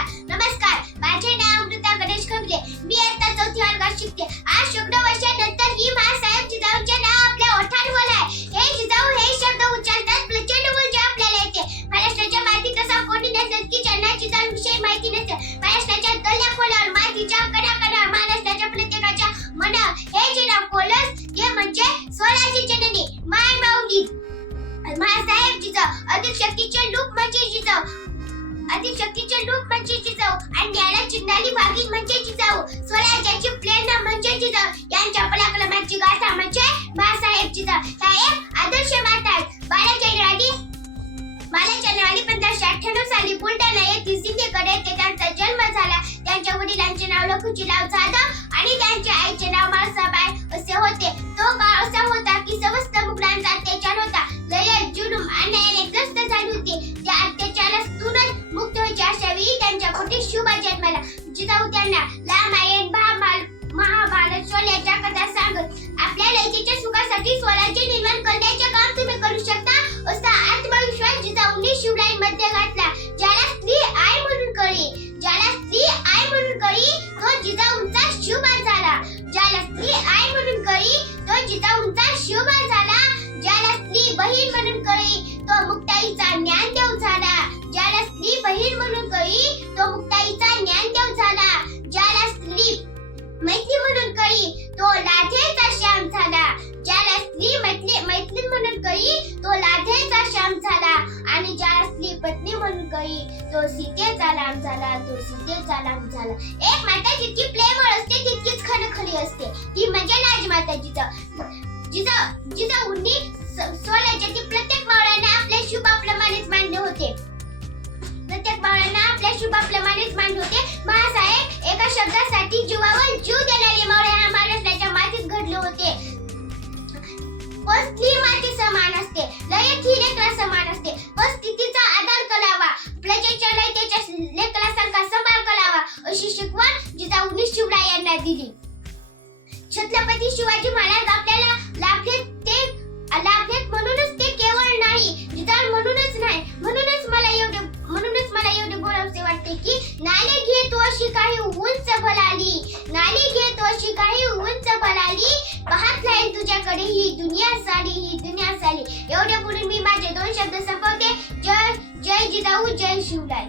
नमस्कार. नमस्कार. माझे नाव अमृता गणेश खंबले. मी आता चौथी वर्गात शिकते. आज शेकडो वर्षानंतर ही महासाहेब जिजाऊंचे नाव आपल्या ओठांवर आहे हे जिजाऊ हे शब्द उच्चारतात प्रचंड ऊर्जा आपल्याला येते. महाराष्ट्राच्या मातीत असा कोणी नसेल की ज्यांना जिजाऊंविषयी माहिती नसेल. महाराष्ट्राच्या मातीच्या महाराष्ट्राच्या प्रत्येकाच्या हे जे नाव कोलस ते म्हणजे स्वराज्य जननी माय माऊली महासाहेब जिजाऊ अधिक शक्तीचे रूप म्हणजे जिजाऊ. अधिक शक्तीचे रूप म्हणजे जिजाऊ आणि याला चिन्हाली वाघीण म्हणजे जिजाऊ स्वराज्याची प्रेरणा म्हणजे जिजाऊ यांच्या पराक्रमाची गाथा म्हणजे बाळासाहेब जिजाऊ ह्या एक आदर्श माता आहेत बारा जानेवारी बारा पंधराशे अठ्ठ्याण्णव साली बुलढाणा येथील सिंधीकडे येथे त्यांचा जन्म झाला. त्यांच्या वडिलांचे नाव लखुजीराव जाधव आणि त्यांच्या आईचे नाव त्याची पत्नी म्हणून कळी तो सीतेचा लांब झाला तो सीतेचा लांब झाला. एक माता जितकी प्रेमळ असते तितकीच खणखरी असते. ती म्हणजे राजमाता जिथं जिथं जिजाऊंनी सोन्याच्या ती प्रत्येक मावळ्यांना आपल्या शुभाप्रमाणेच मान्य होते. प्रत्येक मावळ्यांना आपल्या शुभाप्रमाणेच मान्य होते. महासाहेब दिली. छत्रपती शिवाजी महाराज आपल्याला लाभलेत ते लाभलेत म्हणूनच ते केवळ नाही जिदार म्हणूनच नाही. म्हणूनच मला एवढे म्हणूनच मला एवढे बोलावसे वाटते की नाले घे तू अशी काही उंच भलाली नाले घे अशी काही उंच भलाली पाहत राहील तुझ्याकडे ही दुनिया साडी ही दुनिया साडी एवढे बोलून मी माझे दोन शब्द संपवते. जय जय जिजाऊ जय शिवराय.